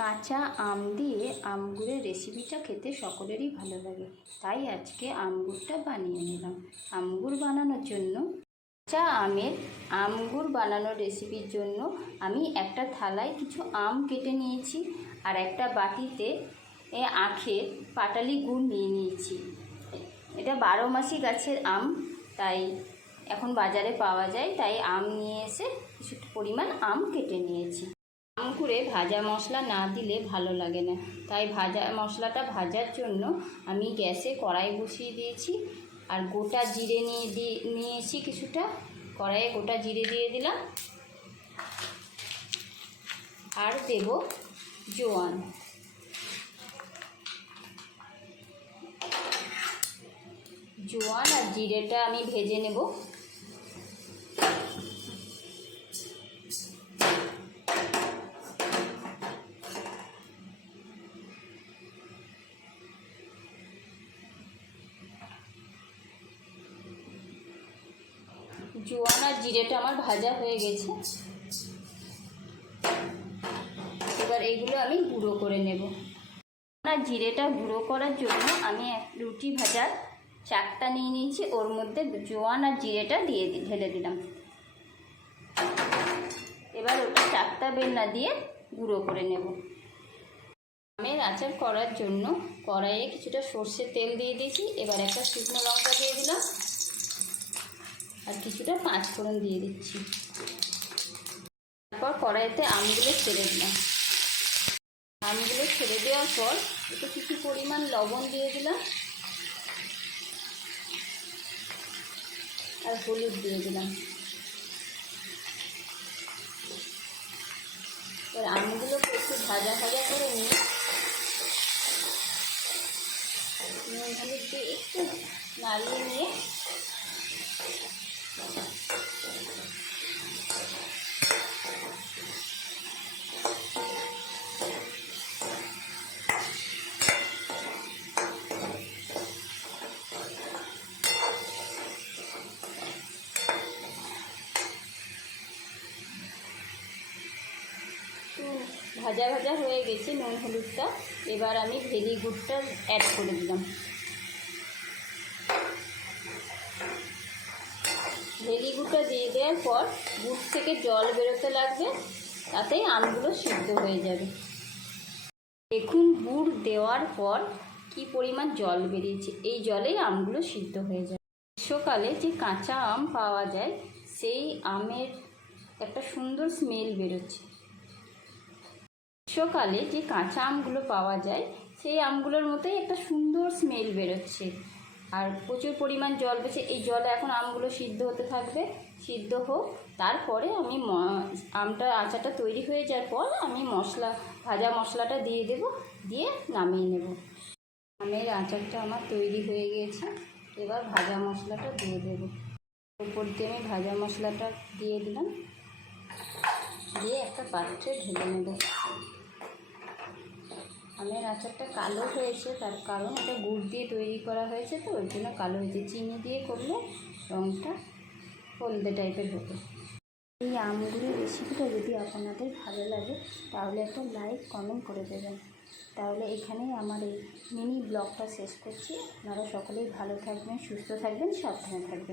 কাঁচা আম দিয়ে আমগুড়ের রেসিপিটা খেতে সকলেরই ভালো লাগে, তাই আজকে আমগুড়টা বানিয়ে নিলাম। আমগুড় বানানোর জন্য কাঁচা আমের আমগুড় বানানোর রেসিপির জন্য আমি একটা থালায় কিছু আম কেটে নিয়েছি আর একটা বাটিতে আখের পাটালি গুড় নিয়ে নিয়েছি। এটা 12 মাসি গাছের আম, তাই এখন বাজারে পাওয়া যায়, তাই আম নিয়ে এসে কিছু পরিমাণ আম কেটে নিয়েছি। আম করে ভাজা মশলা না দিলে ভালো লাগে না, তাই ভাজা মশলাটা ভাজার জন্য আমি গ্যাসে কড়াই বসিয়ে দিয়েছি আর গোটা জিরে নিয়েছি কিছুটা। কড়াইয়ে গোটা জিরে দিয়ে দিলাম আর দেব জোয়ান। জোয়ান আর জিরেটা আমি ভেজে নেব। জোয়ান আর জিরেটা আমার ভাজা হয়ে গেছে, এবার এইগুলো আমি গুঁড়ো করে নেব। আর জিরেটা গুঁড়ো করার জন্য আমি রুটি ভাজার চাকটা নিয়ে নিয়েছি, ওর মধ্যে জোয়ান আর জিরেটা ঢেলে দিলাম। এবার ওটা চাকটা বেলনা দিয়ে গুঁড়ো করে নেব। আমের আচার করার জন্য কড়াইয়ে কিছুটা সর্ষের তেল দিয়ে দিয়েছি, এবার একটা শুকনো লঙ্কা দিয়ে দিলাম আর কিছুটা 5 ফোড়ন দিয়ে দিচ্ছি। তারপর কড়াইতে আমগুলো ছেড়ে দিলাম। আমগুলো ছেড়ে দেওয়ার পর একটু কিছু পরিমাণ লবণ দিয়ে দিলাম আর হলুদ দিয়ে দিলাম। এবার আমগুলোকে একটু ভাজা করে নিয়ে নুন হলুদ দিয়ে একটু নাড়িয়ে নিয়ে ভাজা হয়ে গেছে নুন হলুদটা। এবার আমি ভেলি গুড়টা অ্যাড করে দিলাম। ভেলি গুড়টা দিয়ে দেওয়ার পর গুড় থেকে জল বেরোতে লাগবে, তাতেই আমগুলো সিদ্ধ হয়ে যাবে। দেখুন গুড় দেওয়ার পর কি পরিমাণ জল বেরিয়েছে, এই জলেই আমগুলো সিদ্ধ হয়ে যাবে। গ্রীষ্মকালে যে কাঁচা আম পাওয়া যায় সেই আমের একটা সুন্দর স্মেল বেরোচ্ছে। গ্রীষ্মকালে যে কাঁচা আমগুলো পাওয়া যায় সেই আমগুলোর মতোই একটা সুন্দর স্মেল বেরোচ্ছে আর প্রচুর পরিমাণ জল বেছে। এই জলে এখন আমগুলো সিদ্ধ হতে থাকবে, সিদ্ধ হোক। তারপরে আমি আচারটা তৈরি হয়ে যাওয়ার পর আমি ভাজা মশলাটা দিয়ে দেব, দিয়ে নামিয়ে নেব। আমের আচারটা আমার তৈরি হয়ে গিয়েছে, এবার ভাজা মশলাটা দিয়ে দেব। উপর দিয়ে আমি ভাজা মশলাটা দিয়ে দিলাম, দিয়ে একটা পাত্রে ঢেলে নেব। আমের আচারটা কালো হয়েছে, তার কারণ এটা গুড় দিয়ে তৈরি করা হয়েছে, তো ওই জন্য কালো হয়েছে। চিনি দিয়ে করলে রঙটা হলদে টাইপের হতো। এই আমগুলির রেসিপিটা যদি আপনাদের ভালো লাগে তাহলে একটা লাইক কমেন্ট করে দেবেন। তাহলে এখানেই আমার এই মিনি ব্লগটা শেষ করছি। আপনারা সকলেই ভালো থাকবেন, সুস্থ থাকবেন, সাবধানে থাকবেন।